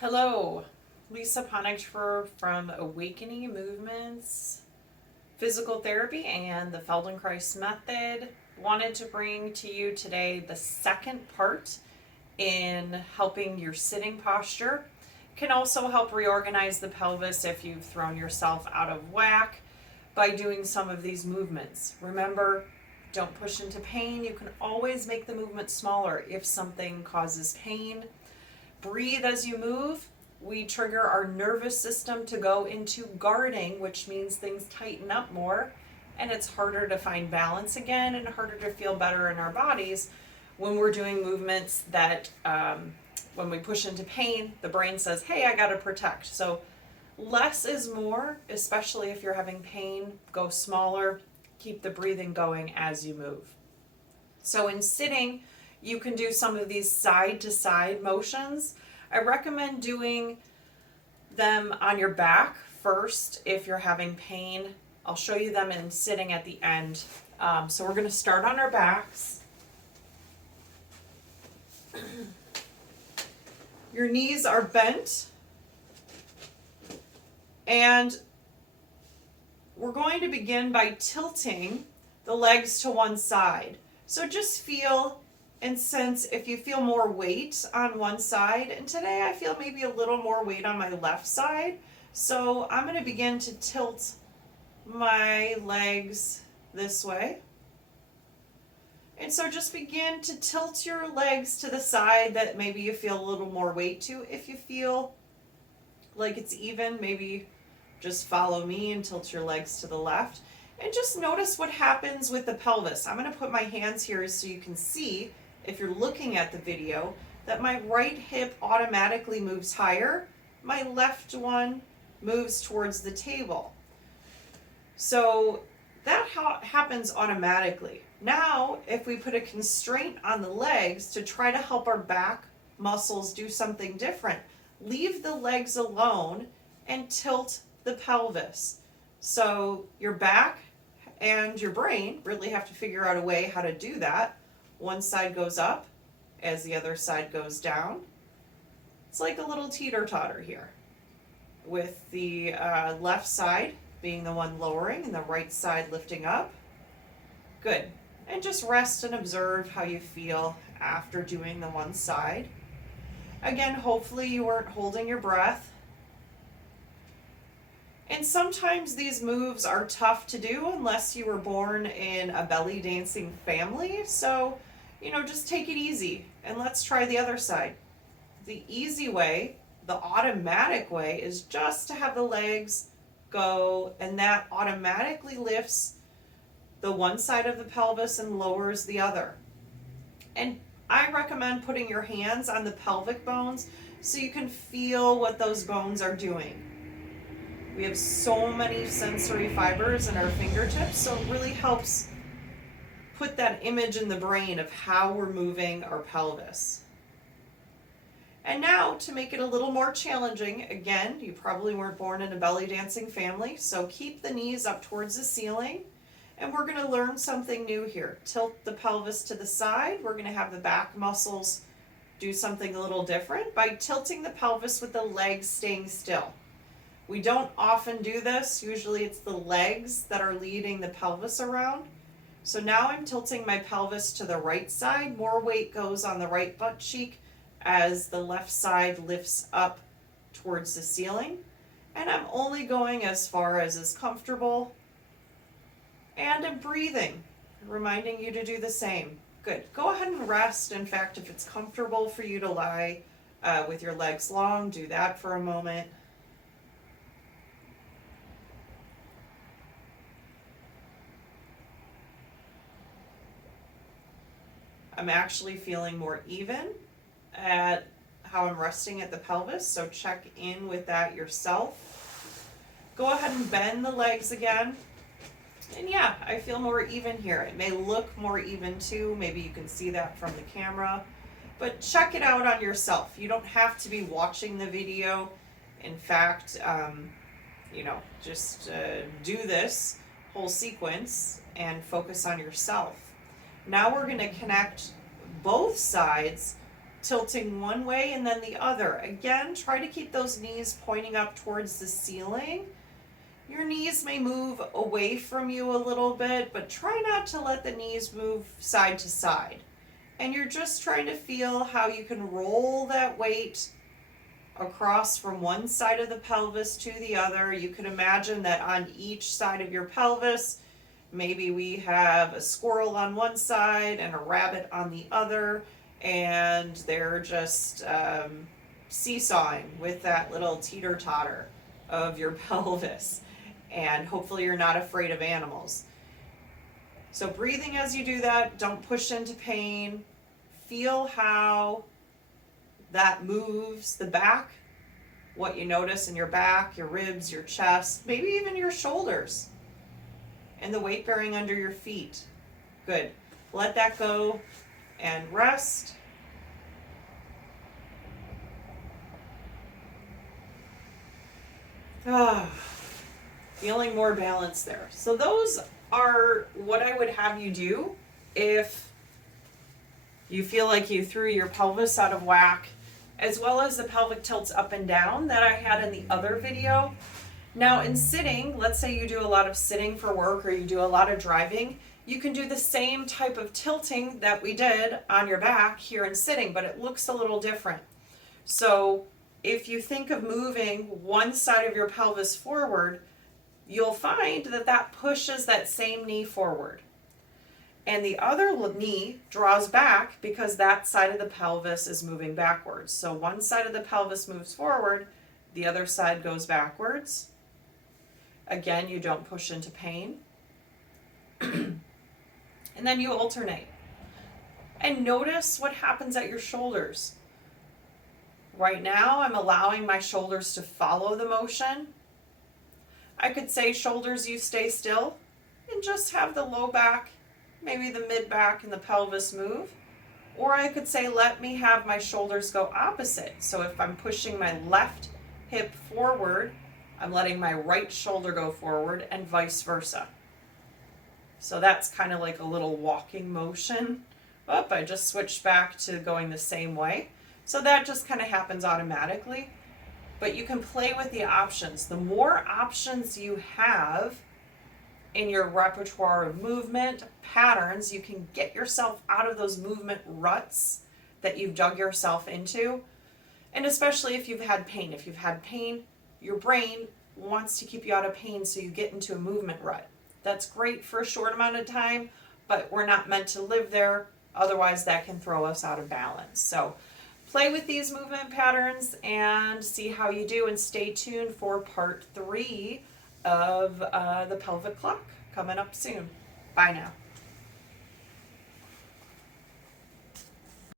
Hello, Lisa Ponichtfer from Awakening Movements Physical Therapy and the Feldenkrais Method. Wanted to bring to you today the second part in helping your sitting posture. Can also help reorganize the pelvis if you've thrown yourself out of whack by doing some of these movements. Remember, don't push into pain. You can always make the movement smaller if something causes pain. Breathe as you move. We trigger our nervous system to go into guarding, which means things tighten up more and it's harder to find balance again and harder to feel better in our bodies when we're doing movements that when we push into pain, the brain says, hey, I gotta protect. So less is more, especially if you're having pain. Go smaller, keep the breathing going as you move. So in sitting, you can do some of these side to side motions. I recommend doing them on your back first if you're having pain. I'll show you them in sitting at the end. So we're going to start on our backs. Your knees are bent. And we're going to begin by tilting the legs to one side. So just feel and sense if you feel more weight on one side. And today I feel maybe a little more weight on my left side. So I'm going to begin to tilt my legs this way. And so just begin to tilt your legs to the side that maybe you feel a little more weight to. If you feel like it's even, maybe just follow me and tilt your legs to the left. And just notice what happens with the pelvis. I'm going to put my hands here so you can see, if you're looking at the video, that my right hip automatically moves higher. My left one moves towards the table. So that happens automatically. Now, if we put a constraint on the legs to try to help our back muscles do something different, leave the legs alone and tilt the pelvis. So your back and your brain really have to figure out a way how to do that. One side goes up as the other side goes down. It's like a little teeter-totter here, with the left side being the one lowering and the right side lifting up. Good. And just rest and observe how you feel after doing the one side. Again, hopefully you weren't holding your breath. And sometimes these moves are tough to do unless you were born in a belly dancing family. So, just take it easy and let's try the other side. The easy way, the automatic way, is just to have the legs go, and that automatically lifts the one side of the pelvis and lowers the other. And I recommend putting your hands on the pelvic bones so you can feel what those bones are doing. We have so many sensory fibers in our fingertips, so it really helps put that image in the brain of how we're moving our pelvis. And now, to make it a little more challenging, again, you probably weren't born in a belly dancing family, so keep the knees up towards the ceiling. And we're going to learn something new here. Tilt the pelvis to the side. We're going to have the back muscles do something a little different by tilting the pelvis with the legs staying still. We don't often do this. Usually it's the legs that are leading the pelvis around. So now I'm tilting my pelvis to the right side. More weight goes on the right butt cheek as the left side lifts up towards the ceiling. And I'm only going as far as is comfortable. And I'm breathing, reminding you to do the same. Good. Go ahead and rest. In fact, if it's comfortable for you to lie with your legs long, do that for a moment. I'm actually feeling more even at how I'm resting at the pelvis, so check in with that yourself. Go ahead and bend the legs again. And yeah, I feel more even here. It may look more even too. Maybe you can see that from the camera. But check it out on yourself. You don't have to be watching the video. In fact, just do this whole sequence and focus on yourself. Now we're going to connect both sides tilting one way and then the other. Again, try to keep those knees pointing up towards the ceiling. Your knees may move away from you a little bit, but try not to let the knees move side to side. And you're just trying to feel how you can roll that weight across from one side of the pelvis to the other. You can imagine that on each side of your pelvis, maybe we have a squirrel on one side and a rabbit on the other, and they're just seesawing with that little teeter-totter of your pelvis. And hopefully you're not afraid of animals. So breathing as you do that, don't push into pain. Feel how that moves the back, what you notice in your back, your ribs, your chest, maybe even your shoulders, and the weight bearing under your feet. Good. Let that go and rest. Feeling more balance there. So those are what I would have you do if you feel like you threw your pelvis out of whack, as well as the pelvic tilts up and down that I had in the other video. Now in sitting, let's say you do a lot of sitting for work or you do a lot of driving, you can do the same type of tilting that we did on your back here in sitting, but it looks a little different. So if you think of moving one side of your pelvis forward, you'll find that that pushes that same knee forward. And the other knee draws back because that side of the pelvis is moving backwards. So one side of the pelvis moves forward, the other side goes backwards. Again, you don't push into pain. And then you alternate. And notice what happens at your shoulders. Right now, I'm allowing my shoulders to follow the motion. I could say, shoulders, you stay still, and just have the low back, maybe the mid back and the pelvis move. Or I could say, let me have my shoulders go opposite. So if I'm pushing my left hip forward, I'm letting my right shoulder go forward, and vice versa. So that's kind of like a little walking motion. Oh, I just switched back to going the same way. So that just kind of happens automatically. But you can play with the options. The more options you have in your repertoire of movement patterns, you can get yourself out of those movement ruts that you've dug yourself into. And especially if you've had pain. If you've had pain, your brain wants to keep you out of pain, so you get into a movement rut. That's great for a short amount of time, but we're not meant to live there. Otherwise, that can throw us out of balance. So play with these movement patterns and see how you do, and stay tuned for part 3 of the pelvic clock coming up soon. Bye now.